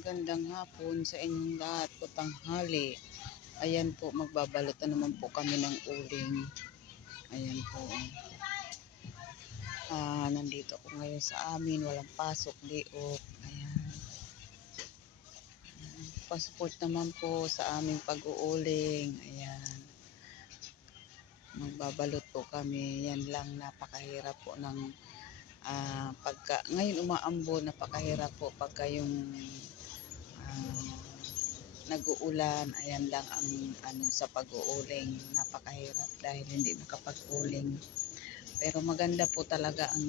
magandang hapon sa inyong lahat o tanghali. Ayan po, magbabalot na naman po kami ng uling. Ayan po. Ah, nandito ako ngayon sa amin, walang pasok, liop. Ayan. Pasupport naman po sa aming pag-uuling. Ayan. Magbabalot po kami. Yan lang, napakahirap po ng ah pagka ngayon umaambo napakahirap po pagka yung nag-uulan ayan lang ang ano sa pag-uuling. Napakahirap dahil hindi makapag-uling pero maganda po talaga ang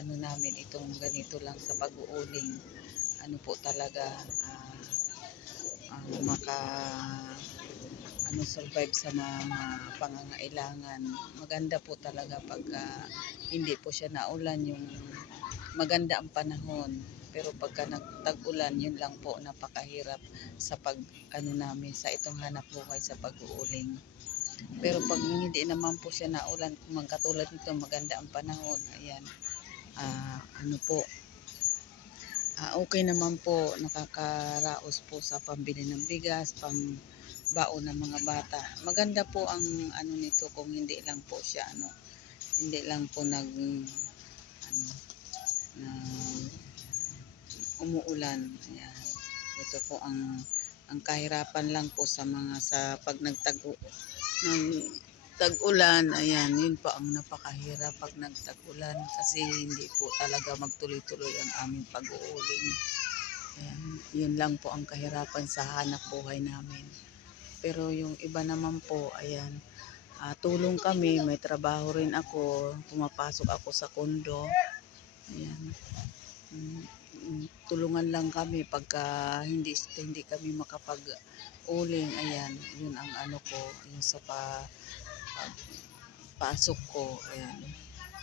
ano namin itong ganito lang sa pag-uuling. Ano po talaga ah, ang maka ano survive sa mga pangangailangan. Maganda po talaga pagka hindi po siya naulan yung maganda ang panahon pero pagka nagtag-ulan yun lang po napakahirap sa pag ano namin sa itong hanap buhay sa pag-uuling. Pero pag hindi naman po siya naulan kung katulad nito maganda ang panahon ayan. Ah, ano po ah, okay naman po nakakaraos po sa pambili ng bigas pang baon ng mga bata. Maganda po ang ano nito kung hindi lang po siya ano hindi lang po nag ano na umuulan. Ayan. Ito po ang ang kahirapan lang po sa mga sa pag nagtago ng tag-ulan. Ayan yun po ang napakahirap pag nagtag-ulan kasi hindi po talaga magtuloy-tuloy ang aming pag-uuling. Ayan yun lang po ang kahirapan sa hanap buhay namin. Pero yung iba naman po ayan ah, tulong kami, may trabaho rin ako, pumapasok ako sa kondo. Ayan. Mm, tulungan lang kami pagka hindi hindi kami makapag-uling. Ayan, yun ang ano ko, yung sa pa, pag- pasok ko. Ayan.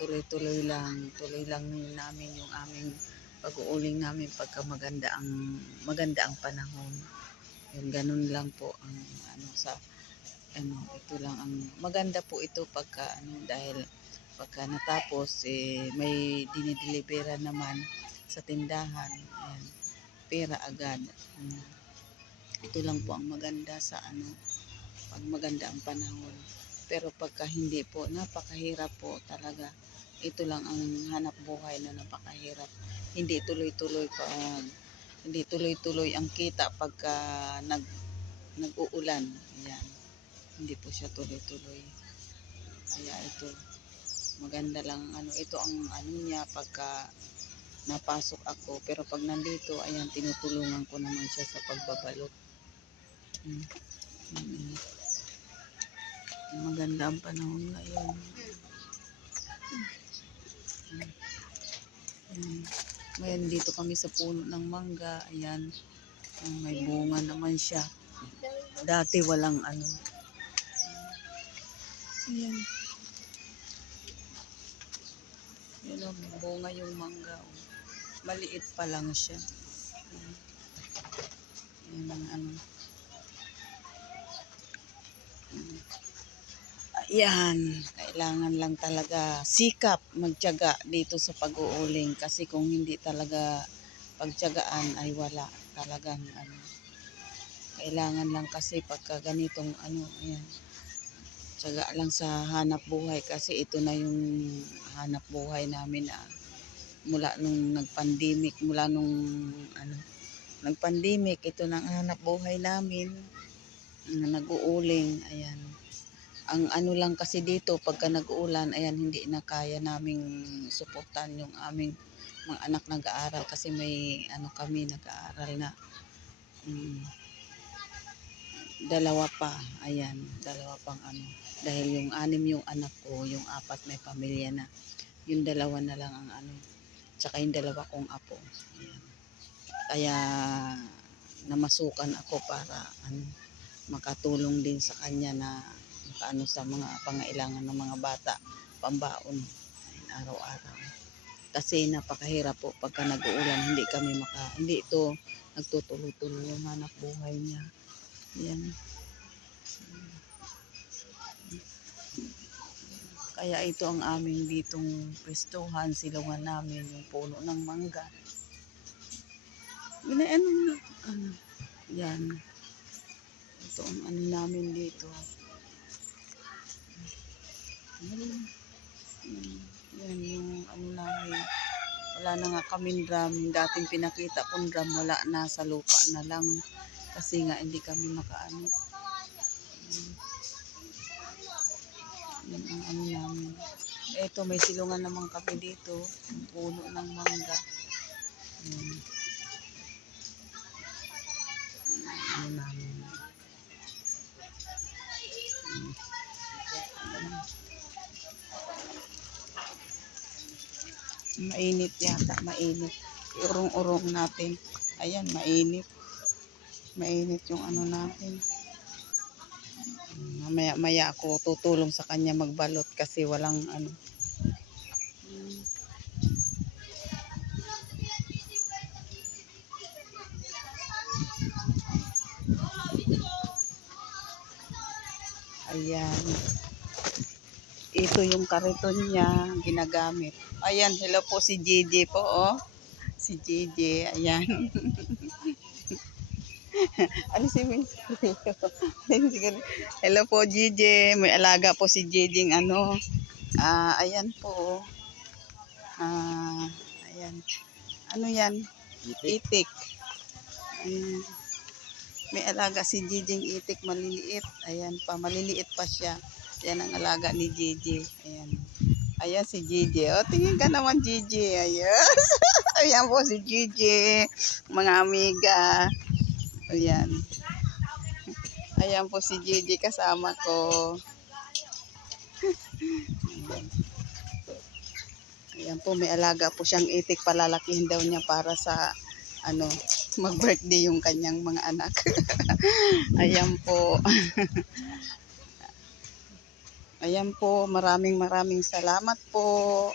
Tuloy-tuloy lang, tuloy lang namin yung aming pag-uuling namin pagka maganda ang maganda ang panahon. Yun, ganun lang po ang ano sa ano, ito lang ang maganda po ito pagka ano dahil pagka natapos eh may dinideliveran naman sa tindahan. Ayan, pera agad. Mm. Ito lang po ang maganda sa ano pag maganda ang panahon. Pero pagka hindi po, napakahirap po talaga. Ito lang ang hanap buhay na napakahirap. Hindi tuloy-tuloy pa hindi tuloy-tuloy ang kita pagka nag nag-uulan. Ayan hindi po siya tuloy-tuloy. Kaya ito, maganda lang, ano, ito ang ano niya pagka napasok ako. Pero pag nandito, ayan, tinutulungan ko naman siya sa pagbabalot. Mm. Mm. Maganda ang panahon ngayon. Mm. Mm. Ngayon, dito kami sa puno ng mangga. Ayan, Ah, may bunga naman siya. Dati walang ano, Ayan. Yan o, bunga yung mangga. Oh. Maliit pa lang siya. Ayan. Ang ano. Ayan. Kailangan lang talaga sikap, magtyaga dito sa pag-uuling. Kasi kung hindi talaga pagtyagaan ay wala. Talagang ano. Kailangan lang kasi pagka ganitong ano, ayan tsaga lang sa hanap buhay kasi ito na yung hanap buhay namin na mula nung nagpandemic mula nung ano nagpandemic ito na ang buhay namin na nag-uuling ayan. Ang ano lang kasi dito pagka nag-uulan ayan hindi na kaya naming suportan yung aming mga anak nag-aaral kasi may ano kami nag-aaral na. Mm, dalawa pa ayan dalawa pang ano. Dahil yung anim yung anak ko yung apat may pamilya na. Yung dalawa na lang ang ano tsaka yung dalawa kong apo. Ayan. kaya namasukan ako para ano makatulong din sa kanya na ano sa mga pangailangan ng mga bata pambaon araw-araw. Kasi napakahirap po pagka nag-uulan hindi kami maka hindi ito nagtutuloy-tuloy yung hanap buhay niya. Yan Kaya ito ang aming ditong pwestuhan, silungan namin, yung puno ng mangga. Na, ano, Ano, yan. Ito ang ano namin dito. Yan, yan yung ano namin. Wala na nga kaming drum. Dating pinakita kong drum, wala na sa lupa na lang. Kasi nga hindi kami makaano. Mm. Yan ang ano namin. Ito, may silungan naman kami dito. Ang puno ng mangga. Ano namin. Mainit yata, mainit. Urong-urong natin. Ayan, mainit. Mainit yung ano natin. Mamaya maya ako tutulong sa kanya magbalot kasi walang ano. Ayan. Ito yung kariton niya ginagamit. Ayan, hello po si JJ po, oh. Si JJ, ayan. ano si Miss? hello po, JJ. May alaga po si JJ, ano. Ah, ayan po. oh. Ah, ayan. Ano yan? Itik. Ayan. May alaga si Jijing itik maliliit. Ayan pa, maliliit pa siya. Yan ang alaga ni JJ. Ayan. Ayan si JJ. O, tingin ka naman JJ. Ayan. Ayan po si JJ. Mga amiga. Ayan. Ayan po si JJ kasama ko. Ayan. Po, may alaga po siyang itik. Palalakihin daw niya para sa ano, mag-birthday yung kanyang mga anak. Ayan po. Ayan po, maraming maraming salamat po.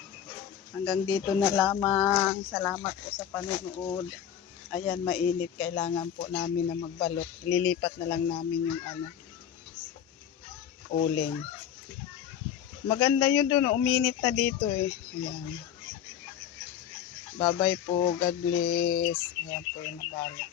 Hanggang dito na lamang. Salamat po sa panonood. Ayan, mainit. Kailangan po namin na magbalot. Lilipat na lang namin yung ano, uling. Maganda yun doon. Uminit na dito eh. Ayan. Bye-bye po. God bless. Ayan po yung nabalot.